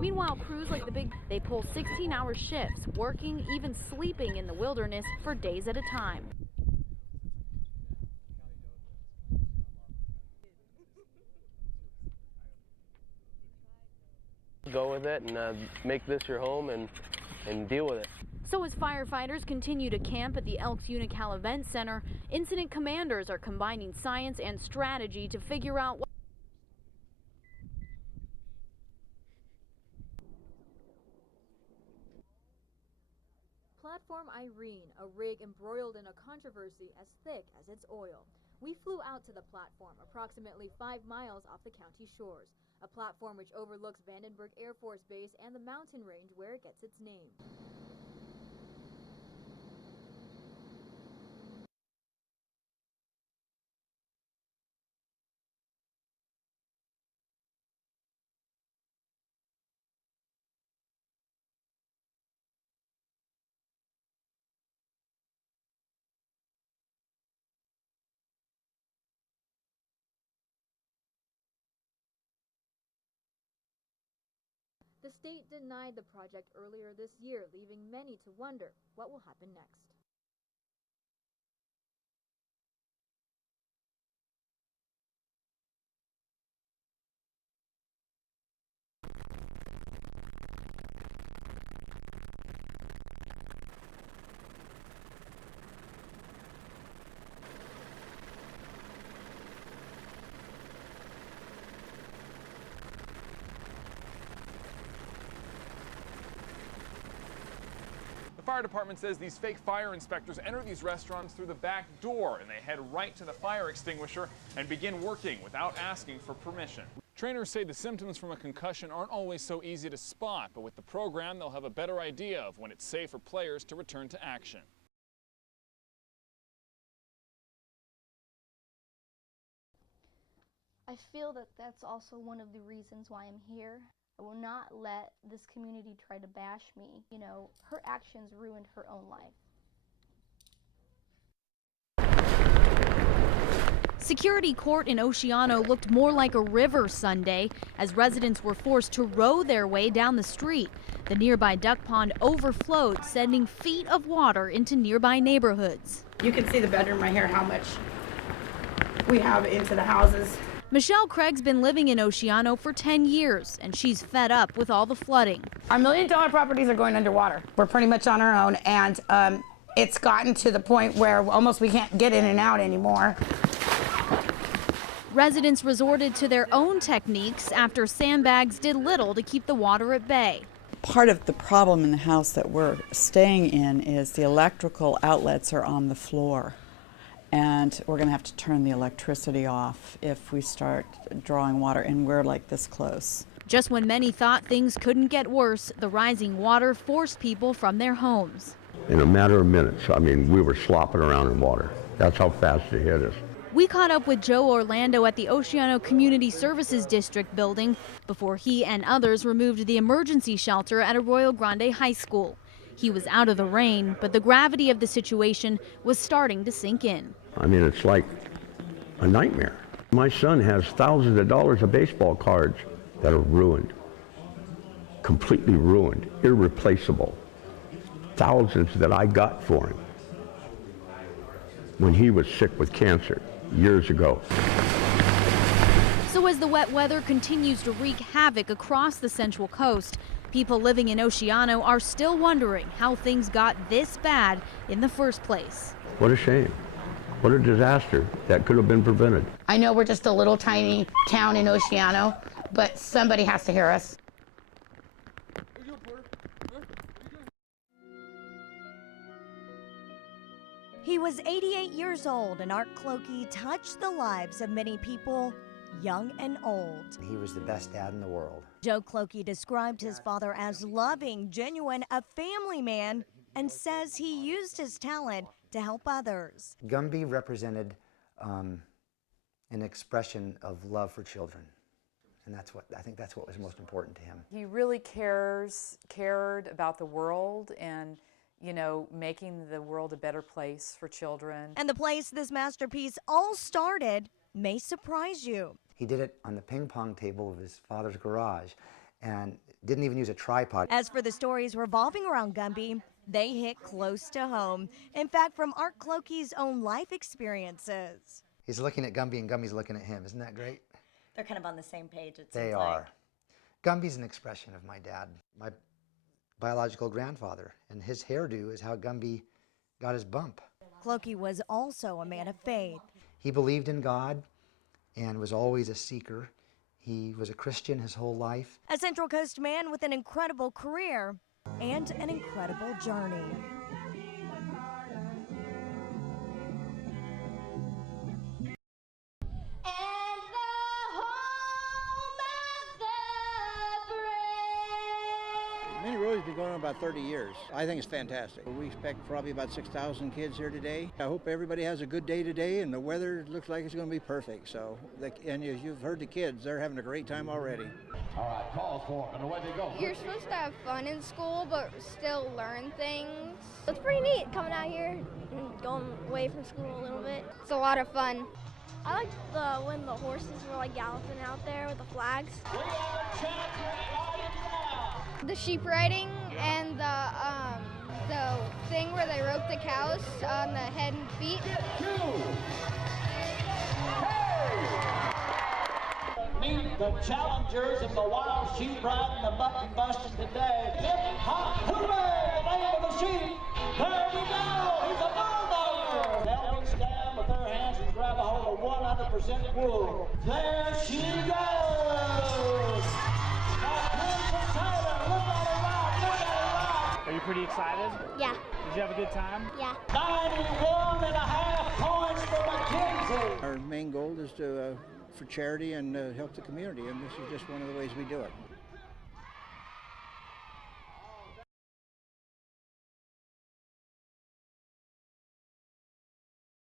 Meanwhile, crews like the they pull 16-hour shifts, working, even sleeping in the wilderness for days at a time. Go with it and make this your home and deal with it. So as firefighters continue to camp at the Elks Unocal Event Center, incident commanders are combining science and strategy to figure out what Platform Irene, a rig embroiled in a controversy as thick as its oil. We flew out to the platform, approximately 5 miles off the county shores, a platform which overlooks Vandenberg Air Force Base and the mountain range where it gets its name. The state denied the project earlier this year, leaving many to wonder what will happen next. The fire department says these fake fire inspectors enter these restaurants through the back door and they head right to the fire extinguisher and begin working without asking for permission. Trainers say the symptoms from a concussion aren't always so easy to spot, but with the program they'll have a better idea of when it's safe for players to return to action. I feel that that's also one of the reasons why I'm here. I will not let this community try to bash me. You know, her actions ruined her own life. Security court in Oceano looked more like a river Sunday as residents were forced to row their way down the street. The nearby duck pond overflowed, sending feet of water into nearby neighborhoods. You can see the bedroom right here, how much we have into the houses. Michelle Craig's been living in Oceano for 10 years, and she's fed up with all the flooding. Our $1 million properties are going underwater. We're pretty much on our own, and it's gotten to the point where almost we can't get in and out anymore. Residents resorted to their own techniques after sandbags did little to keep the water at bay. Part of the problem in the house that we're staying in is the electrical outlets are on the floor. And we're going to have to turn the electricity off if we start drawing water, and we're like this close. Just when many thought things couldn't get worse, the rising water forced people from their homes. In a matter of minutes, I mean, we were slopping around in water. That's how fast it hit us. We caught up with Joe Orlando at the Oceano Community Services District building before he and others removed the emergency shelter at Arroyo Grande High School. He was out of the rain, but the gravity of the situation was starting to sink in. I mean, it's like a nightmare. My son has thousands of dollars of baseball cards that are ruined, completely ruined, irreplaceable. Thousands that I got for him when he was sick with cancer years ago. So as the wet weather continues to wreak havoc across the Central Coast, people living in Oceano are still wondering how things got this bad in the first place. What a shame. What a disaster that could have been prevented. I know we're just a little tiny town in Oceano, but somebody has to hear us. He was 88 years old, and Art Clokey touched the lives of many people, young and old. He was the best dad in the world. Joe Clokey described his father as loving, genuine, a family man, and says he used his talent to help others. Gumby represented an expression of love for children. And I think that's what was most important to him. He really cared about the world and, you know, making the world a better place for children. And the place this masterpiece all started may surprise you. He did it on the ping pong table of his father's garage. and didn't even use a tripod. As for the stories revolving around Gumby, they hit close to home. In fact, from Art Clokey's own life experiences. He's looking at Gumby and Gumby's looking at him. Isn't that great? They're kind of on the same page, it seems They are. Gumby's an expression of my dad, my biological grandfather, and his hairdo is how Gumby got his bump. Clokey was also a man of faith. He believed in God and was always a seeker. He was a Christian his whole life. A Central Coast man with an incredible career and an incredible journey. Mini Rodeo has been going on about 30 years. I think it's fantastic. We expect probably about 6,000 kids here today. I hope everybody has a good day today, and the weather looks like it's going to be perfect. And as you've heard the kids, they're having a great time already. All right, calls for and away they go. You're supposed to have fun in school, but still learn things. It's pretty neat coming out here and going away from school a little bit. It's a lot of fun. I like when the horses were like galloping out there with the flags. The sheep riding and the thing where they rope the cows on the head and feet. Meet the challengers of the wild sheep ride and the mutton busting today. Hip hop, hooray! The name of the sheep. There we go. He's a bulldog. Help me stand with their hands and grab a hold of 100% wool. There she goes. Are you pretty excited? Yeah. Did you have a good time? Yeah. 91.5 points for McKenzie. Our main goal is to for charity and help the community, and this is just one of the ways we do it.